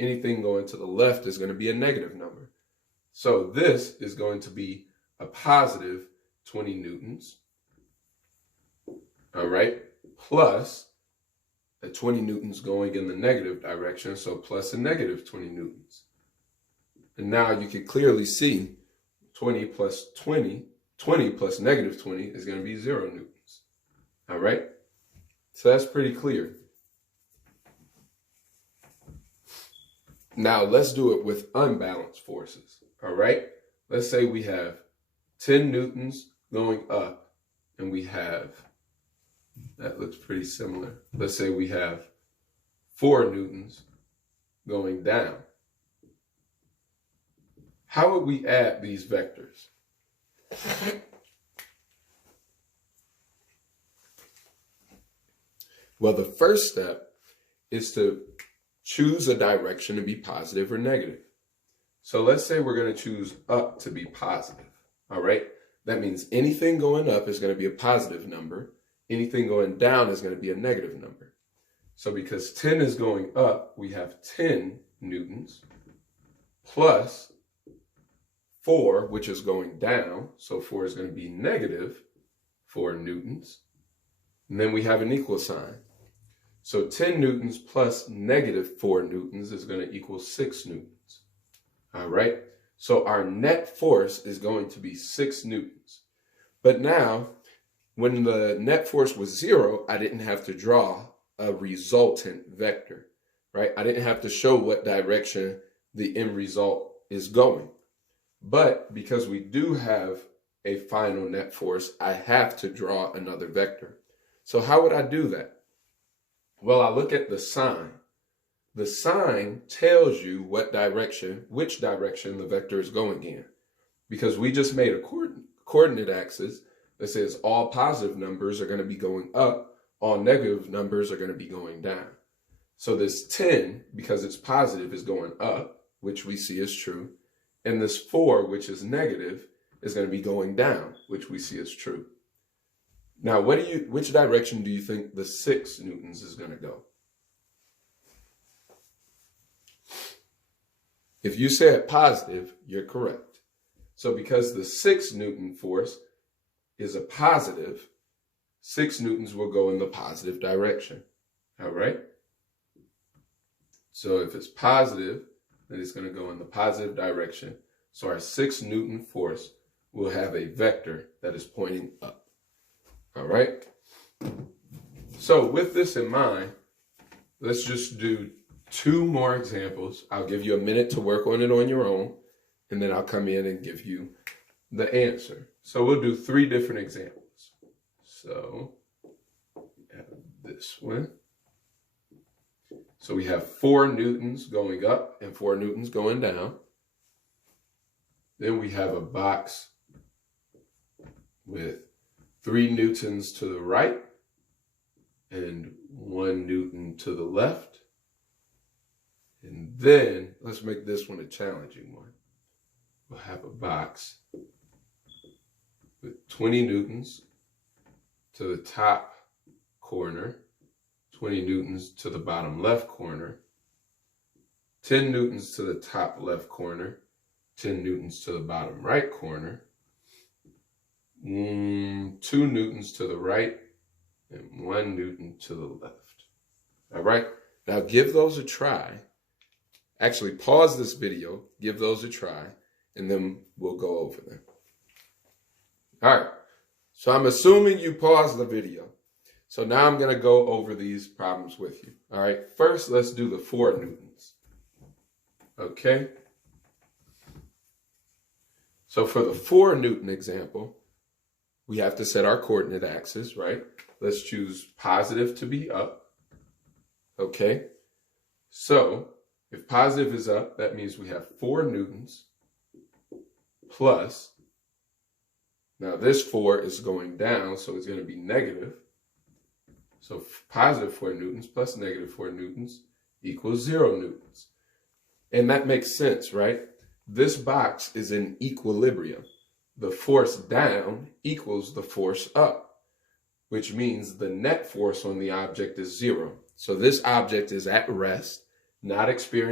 anything going to the left is going to be a negative number. So this is going to be a positive 20 newtons, all right, plus a 20 newtons going in the negative direction, so plus a negative 20 newtons. And now you can clearly see 20 plus 20, 20 plus negative 20 is going to be 0 newtons, all right? So that's pretty clear. Now let's do it with unbalanced forces, all right? Let's say we have 10 newtons going up, and we have, that looks pretty similar. Let's say we have 4 newtons going down. How would we add these vectors? Well, the first step is to choose a direction to be positive or negative. So let's say we're going to choose up to be positive, all right? That means anything going up is going to be a positive number. Anything going down is going to be a negative number. So because 10 is going up, we have 10 newtons plus 4, which is going down. So 4 is going to be negative 4 newtons. And then we have an equal sign. So 10 newtons plus negative 4 newtons is going to equal 6 newtons. All right. So our net force is going to be 6 newtons. But now, when the net force was 0, I didn't have to draw a resultant vector, right? I didn't have to show what direction the end result is going. But because we do have a final net force, I have to draw another vector. So how would I do that? Well, I look at the sign. The sign tells you which direction the vector is going in. Because we just made a coordinate axis that says all positive numbers are going to be going up, all negative numbers are going to be going down. So this 10, because it's positive, is going up, which we see is true. And this 4, which is negative, is going to be going down, which we see as true. Now, which direction do you think the 6 newtons is going to go? If you said positive, you're correct. So because the 6 Newton force is a positive, 6 newtons will go in the positive direction. All right? So if it's positive, then it's going to go in the positive direction. So our 6 Newton force will have a vector that is pointing up. All right? So with this in mind, let's just do 2 more examples. I'll give you a minute to work on it on your own, and then I'll come in and give you the answer. So we'll do 3 different examples. So we have this one. So we have 4 newtons going up and 4 newtons going down. Then we have a box with 3 newtons to the right and 1 newton to the left. And then let's make this one a challenging one. We'll have a box with 20 newtons to the top corner, 20 newtons to the bottom left corner, 10 newtons to the top left corner, 10 newtons to the bottom right corner, 2 newtons to the right, and 1 newton to the left. All right, now give those a try. Actually, pause this video, give those a try, and then we'll go over them. All right, so I'm assuming you paused the video. So now I'm going to go over these problems with you. All right, first let's do the 4 newtons. Okay? So for the 4 Newton example, we have to set our coordinate axis, right? Let's choose positive to be up. Okay? So if positive is up, that means we have 4 newtons plus, now this 4 is going down, so it's going to be negative. So positive 4 newtons plus negative 4 newtons equals 0 newtons. And that makes sense, right? This box is in equilibrium. The force down equals the force up, which means the net force on the object is 0. So this object is at rest, not experiencing